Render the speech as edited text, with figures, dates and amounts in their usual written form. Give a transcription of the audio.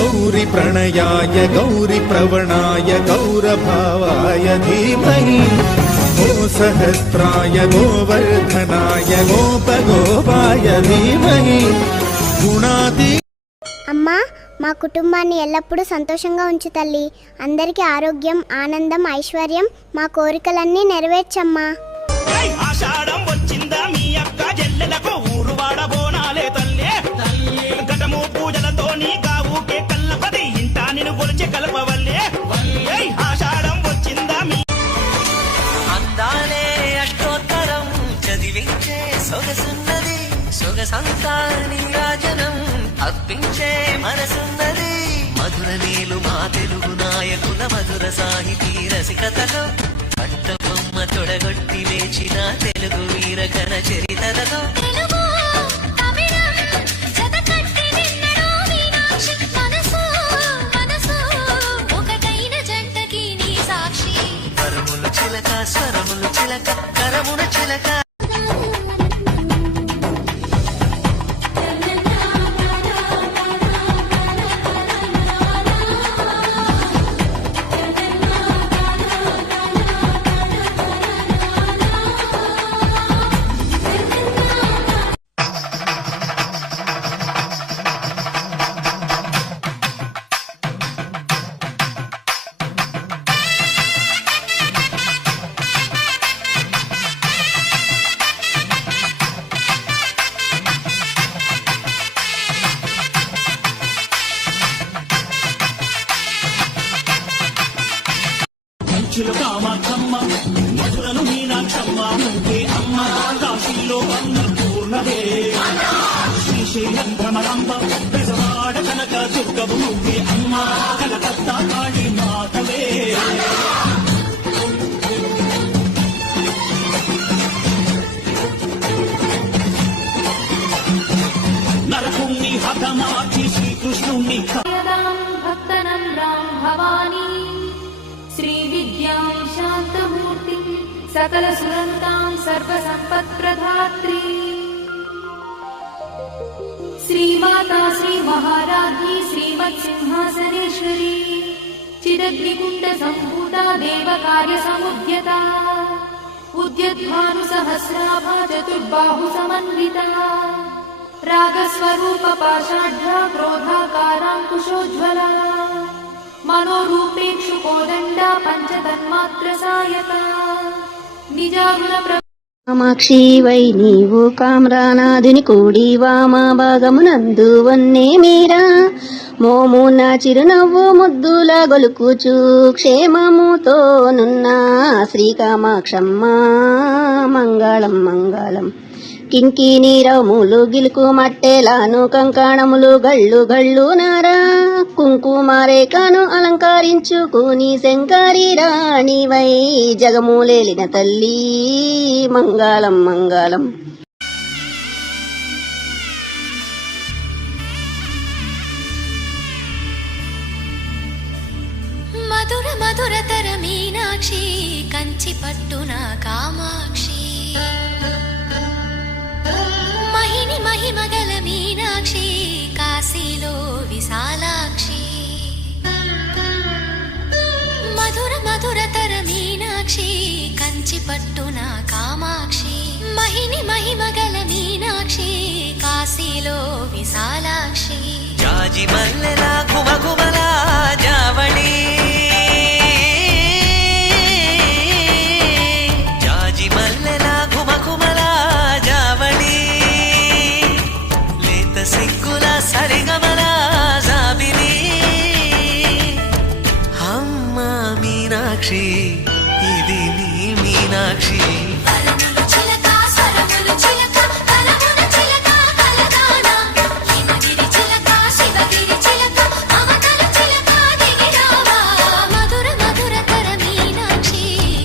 गौरी प्रणयाय गौरी प्रवणाय गौरभावाय धीमहि गो सहस्राय गोवर्धनाय गोपगोपाय धीमहि गुणाति। అమ్మా, మా కుటుంబాన్ని ఎల్లప్పుడూ సంతోషంగా ఉంచు తల్లి. అందరికీ ఆరోగ్యం, ఆనందం, ఐశ్వర్యం మా కోరికలన్నీ నెరవేర్చమ్మా. ఆషాఢం వచ్చిందా మీ అక్క జల్లెలకు ఊరువాడ బోనాలే తల్లే గటము పూజలతో నీ గావుకే కల్లపది ఇంటా నిన్ను కొలిచే కలపవల్లే ఆషాఢం వచ్చిందా మీ అందాలే అష్టోత్తరం చదివించే సొగసున్నది సొగసంతా నీరాజనం అప్పించే మనసున్నది మధుర నీలు మా తెలుగు నాయకుల మధుర సాహితీ రసికతలో పట్టబొమ్మ తొడగొట్టి లేచిన తెలుగు వీర ఘన చరితలలో కరములు చిలక స్వరములు చిలక కరమున చిలక కామాక్షమ్మ మధురను మీనాక్షమ్మ నువ్వే అమ్మ కాశీలో అన్నపూర్ణవే శ్రీశైలం భ్రమరాంబ బెజవాడ కనక దుర్గవు నువ్వే అమ్మ కలకత్తా కాళీ మాతవే నరకుణ్ణి హతమార్చి శ్రీకృష్ణుణ్ణి భక్తనం రాం భవానీ श्री विद्यां शांतमूर्ति सकल सुरन्तां सर्वसम्पत्प्रदात्री श्रीमाता श्री महाराज्ञी श्रीमत्सिंहासनेश्वरी चिदग्निकुण्ड सम्भूता देवकार्यसमुद्यता उद्यद्भानुसहस्राभा चतुर्बाहु समन्विता रागस्वरूप पाषाढ्या क्रोधाकाराङ्कुशोज्ज्वला मनोरूपेक्षु कोदण्डा पंचतन्मात्र सायका निजागुण కామాక్షి వై నీవు కామ్రానాథుని కూడి వామా భాగమునందు వన్నే మీరా మోమున చిరునవ్వు ముద్దుల గొలుకుచు క్షేమముతో నున్న శ్రీ కామాక్షమ్మ మంగళం మంగళం కింకిని రములు గిలుకు మట్టెలాను కంకణములు గళ్ళు గళ్ళు నారా కుంకుమారేఖను అలంకరించుకుని శంకరి రాణివై జగములేలిన తల్లి మంగళం మంగళం. మధుర మధురతర మీనాక్షి కంచి పట్టున కామాక్షి మహిని మహిమగల మీనాక్షి కాశీలో విశాలాక్షి మధుర మధురతర మీనాక్షి కంచి పట్టున కామాక్షి మహిని మహిమగల మీనాక్షి కాశీలో విశాలాక్షి జాజి మల్లెలా కుమకుమలా జావళి జాజి మల్లెలా కుమకుమలా జావళి లేత సిగ్గుల సరిగమల జాబిలి అమ్మ మీనాక్షి ఇది నీ మీనాక్షి